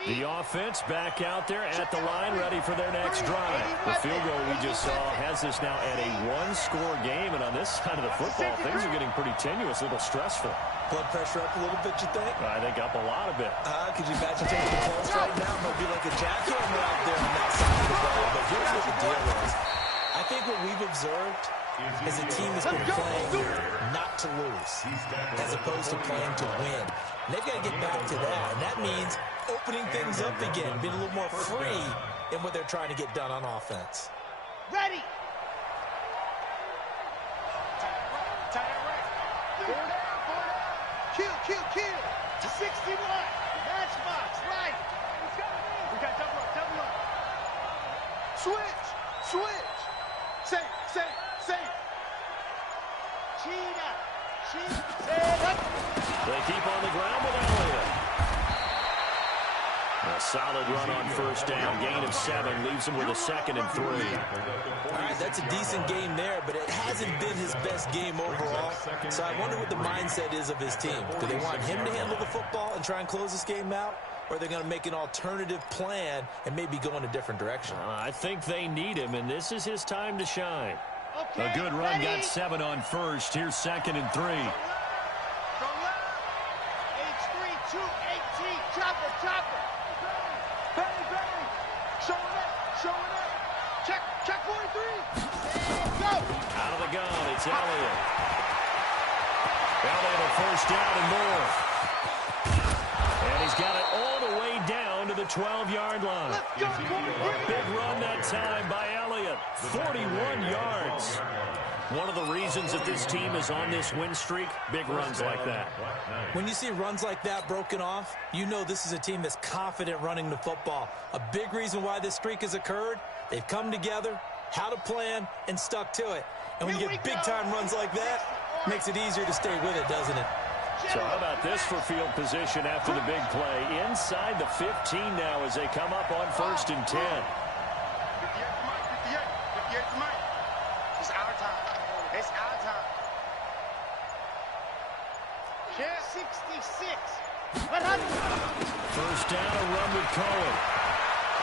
The offense back out there at the line, ready for their next drive. The field goal we just saw has this now at a 1-score game, and on this side of the football, things are getting pretty tenuous, a little stressful. Blood pressure up a little bit, you think? I think up a lot of it. Could you imagine taking the pulse right now? It might be like a jackhammer out there on that side of the ball. But here's what the deal is. I think what we've observed is a team that's been playing not to lose as opposed to playing to win. And they've got to get back to that. And that means opening things up again, being a little more free in what they're trying to get done on offense. Ready. Kill. 61. Matchbox, right. We got double up. Switch. Switch. Safe. Cheetah. They keep on the ground with Elliott. A solid run on first down. Gain of 7 leaves him with a 2nd and 3. All right, that's a decent game there, but it hasn't been his best game overall. So I wonder what the mindset is of his team. Do they want him to handle the football and try and close this game out? Or are they going to make an alternative plan and maybe go in a different direction? I think they need him, and this is his time to shine. Okay, A good run, got 7 on first. Here's 2nd and 3. Go left. H3, 218. Chopper. Bang. Showing up. Check 43. And go. Out of the gun, it's Elliott. Elliott a first down and more. And he's got it all the way down to the 12-yard line. Let's go, 43. Big run that time by Elliott. 41 yards. One of the reasons that this team is on this win streak, big runs like that. When you see runs like that broken off, you know this is a team that's confident running the football. A big reason why this streak has occurred, they've come together, had a plan, and stuck to it. And when you get big-time runs like that, it makes it easier to stay with it, doesn't it? So how about this for field position after the big play? Inside the 15 now as they come up on 1st and 10. 58 to Mike. It's our time. It's our time. Yeah, 66. What happened? First down, a run with Cohen.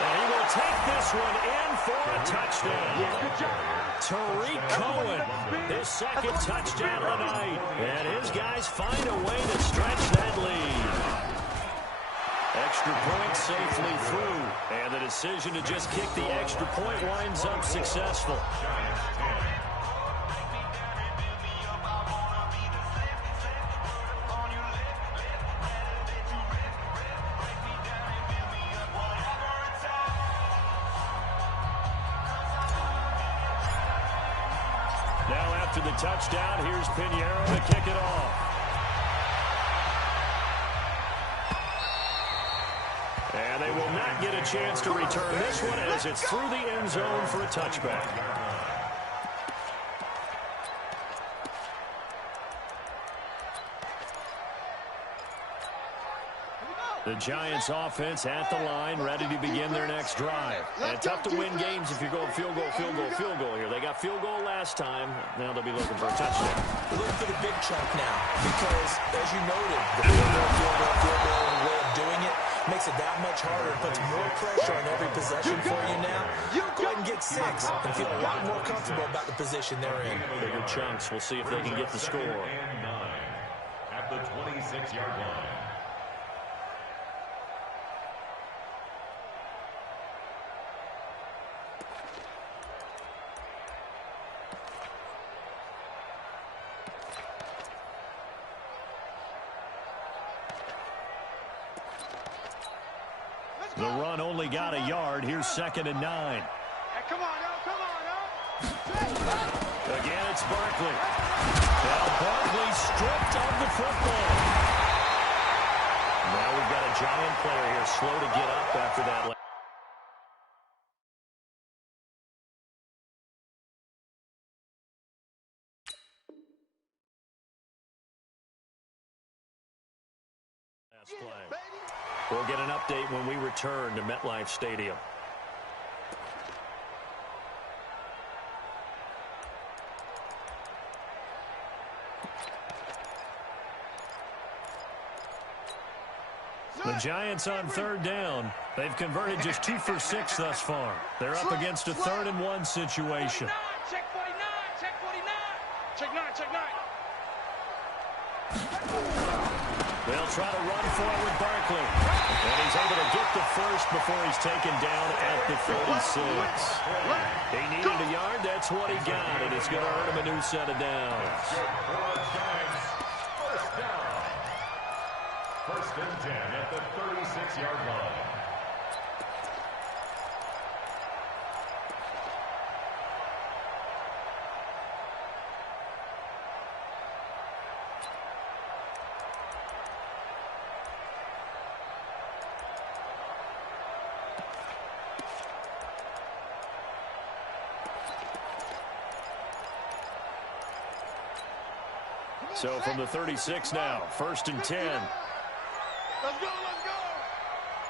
And he will take this one in for a touchdown. Good job. Tariq Cohen, his 2nd touchdown of the night. And his guys find a way to stretch that lead. Extra point safely through. And the decision to just kick the extra point winds up successful. Now after the touchdown, here's Pinheiro to kick it off. And they will not get a chance to return this one as it's through the end zone for a touchback. The Giants offense at the line, ready to begin their next drive. And tough to win games if you're going field goal here. They got field goal last time. Now they'll be looking for a touchdown. They're looking for the big chunk now because, as you noted, the field goal way of doing it makes it that much harder and puts more pressure on every possession for you now. Go ahead and get 6 and feel a lot more comfortable about the position they're in. Bigger chunks. We'll see if they can get the score. And 9 at the 26-yard line. The run only got a yard. Here's 2nd and 9. Hey, come on, yo. Again, it's Barkley. Now Barkley stripped of the football. Now we've got a Giant player here slow to get up after that. Last play. We'll get an update when we return to MetLife Stadium. The Giants on 3rd down. They've converted just 2 for 6 thus far. They're up against a 3rd and 1 situation. Check 49. Check 49. Check 9. Check 9. They'll try to run for it with Barkley. And he's able to get the first before he's taken down at the 46. He needed a yard. That's what he got. And it's going to earn him a new set of downs. First and 10 at the 36-yard line. So from the 36 now, 1st and 10. Let's go, let's go.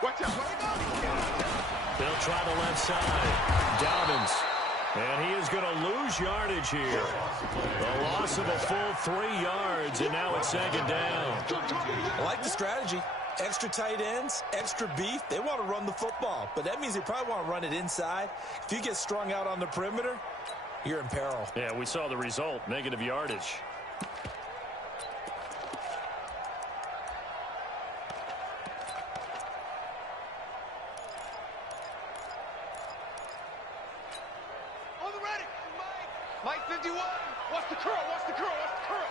Watch out, where he goes. They'll try the left side. Dobbins. And he is going to lose yardage here. The loss of a full 3 yards, and now it's 2nd down. I like the strategy. Extra tight ends, extra beef. They want to run the football, but that means they probably want to run it inside. If you get strung out on the perimeter, you're in peril. Yeah, we saw the result, negative yardage. On the ready. Mike 51. Watch the curl, watch the curl, watch the curl.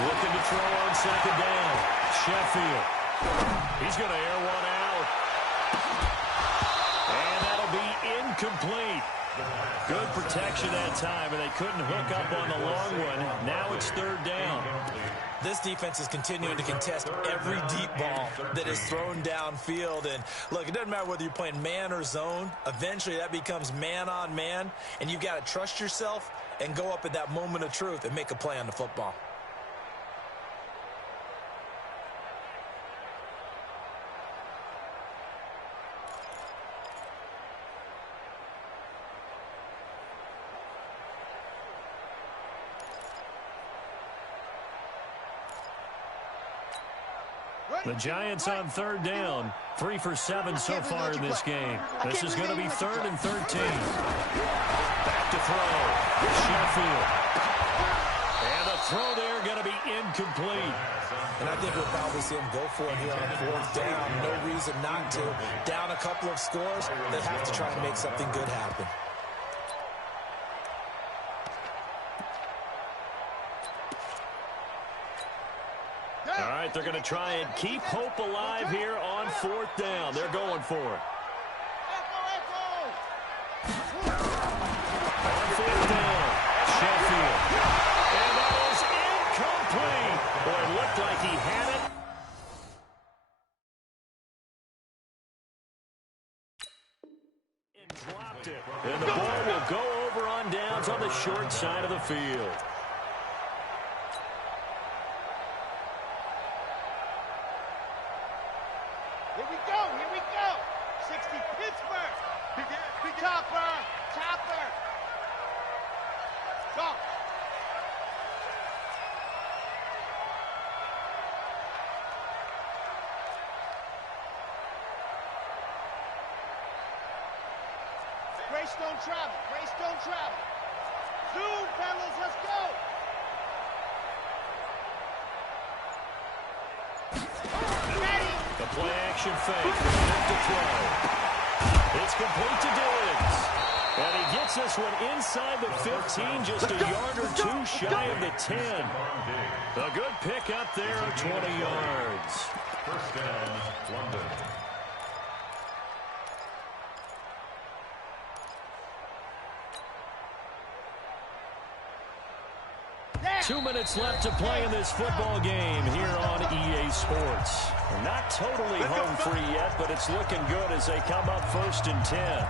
Looking to throw on 2nd down. Sheffield. He's going to air one out. And that'll be incomplete. Good protection that time, and they couldn't hook up on the long one. Now it's 3rd down. This defense is continuing to contest every deep ball that is thrown downfield. And, look, it doesn't matter whether you're playing man or zone. Eventually, that becomes man-on-man, and you've got to trust yourself and go up at that moment of truth and make a play on the football. The Giants on 3rd down. 3 for 7 so far in this game. This is going to be 3rd and 13. Back to throw. Sheffield. And the throw there going to be incomplete. And I think we'll probably see him go for it here on 4th down. No reason not to. Down a couple of scores, they have to try and make something good happen. All right, they're going to try and keep hope alive here on 4th down. They're going for it. On 4th down, Sheffield. And that is incomplete. Boy, it looked like he had it. And dropped it. And the ball will go over on downs on the short side of the field. Here we go, here we go. 60 Pittsburgh. Big Chopper, Chopper. Go. Greystone travel, Greystone travel. Zoom, fellas, let's go. The play action fake. To throw. It's complete to Diggs. And he gets this one inside the 15, just a yard or 2 shy of the 10. A good pick up there of 20 yards. 1st down, London. 2 minutes left to play in this football game here on EA Sports. We're not totally home free yet, but it's looking good as they come up 1st and 10.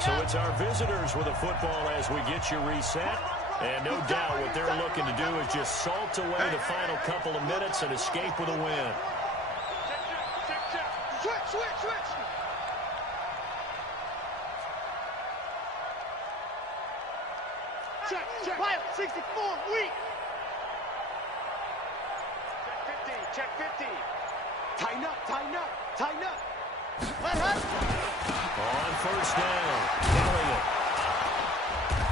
So it's our visitors with the football as we get you reset. And no doubt what they're looking to do is just salt away the final couple of minutes and escape with a win. Switch. Check. Pilot 64, weak. Check 50. Tighten up. Let us. On 1st down, Elliott.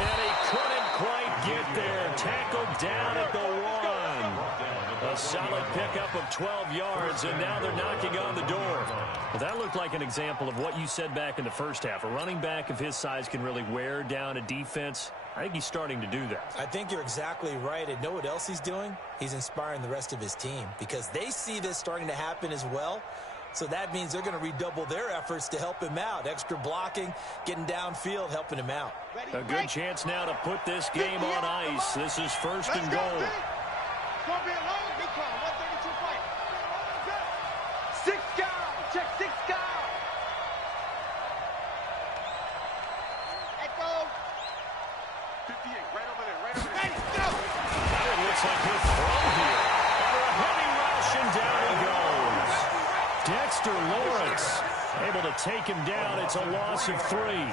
And he couldn't quite get there. Tackled down at the 1. A solid pickup of 12 yards, and now they're knocking on the door. Well, that looked like an example of what you said back in the first half. A running back of his size can really wear down a defense. I think he's starting to do that. I think you're exactly right. And know what else he's doing? He's inspiring the rest of his team because they see this starting to happen as well. So that means they're going to redouble their efforts to help him out. Extra blocking, getting downfield, helping him out. A good chance now to put this game on ice. This is 1st and goal. Gonna be a long, big call. 132 fight. 6 guys. Check 58, right over there, right over there. Ready, go! Now it looks like he'll throw here. Under a heavy rush, and down he goes. Dexter Lawrence able to take him down. It's a loss of 3. Ready,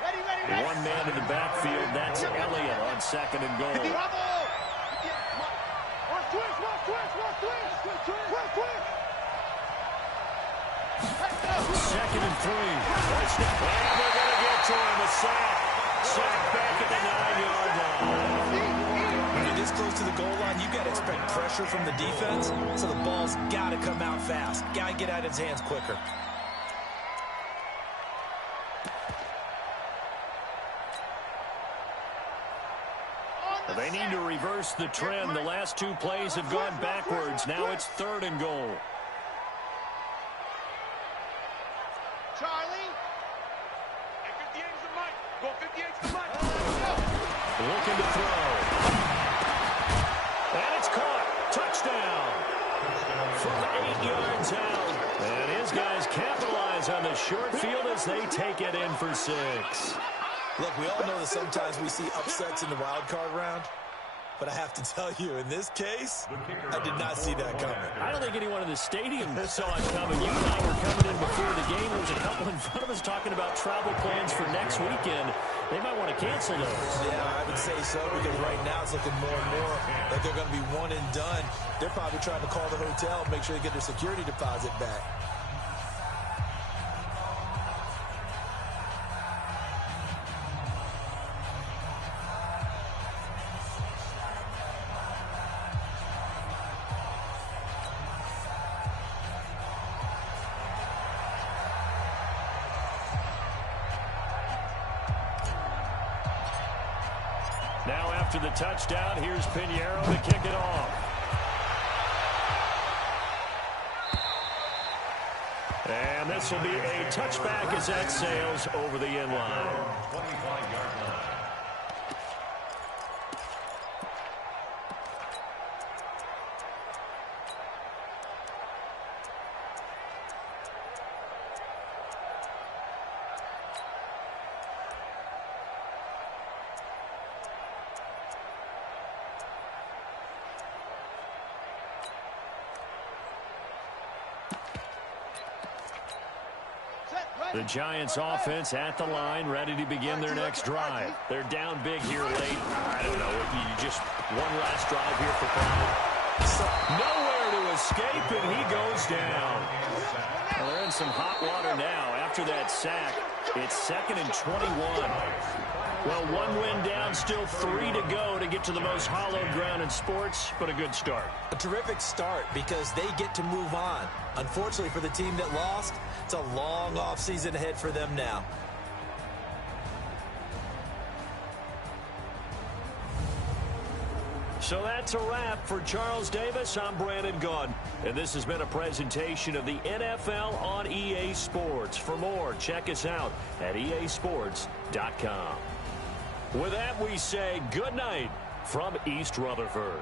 ready, ready. One man in the backfield. That's Elliott on 2nd and goal. Watch twist, watch twist, watch twist. Twist, twist. 2nd and 3. Touchdown. And they're going to get to him. A sack. Sack back at the 9-yard line. When you're this close to the goal line, you got to expect pressure from the defense, so the ball's got to come out fast. Got to get out of his hands quicker. They need to reverse the trend. The last 2 plays have gone backwards. Now it's 3rd and goal. Charlie. And 58 is the mic. Go 58 is the mic. Looking to throw. And it's caught. Touchdown. From 8 yards out. And his guys capitalize on the short field as they take it in for 6. Look, we all know that sometimes we see upsets in the wild card round, but I have to tell you, in this case, I did not see that coming. I don't think anyone in the stadium saw it coming. You and I were coming in before the game. There was a couple in front of us talking about travel plans for next weekend. They might want to cancel those. Yeah, I would say so, because right now it's looking more and more like they're going to be one and done. They're probably trying to call the hotel and make sure they get their security deposit back. Now after the touchdown, here's Pinheiro to kick it off. And this will be a touchback as that sails over the end line. 25-yard line. The Giants offense at the line, ready to begin their next drive. They're down big here late. I don't know. You just one last drive here for Pride. Nowhere to escape, and he goes down. Well, they're in some hot water now. After that sack, it's 2nd and 21. Well, 1 win down, still 3 to go to get to the most hallowed ground in sports, but a good start. A terrific start because they get to move on. Unfortunately for the team that lost, it's a long offseason ahead for them now. So that's a wrap for Charles Davis. I'm Brandon Gaudin, and this has been a presentation of the NFL on EA Sports. For more, check us out at easports.com. With that, we say good night from East Rutherford.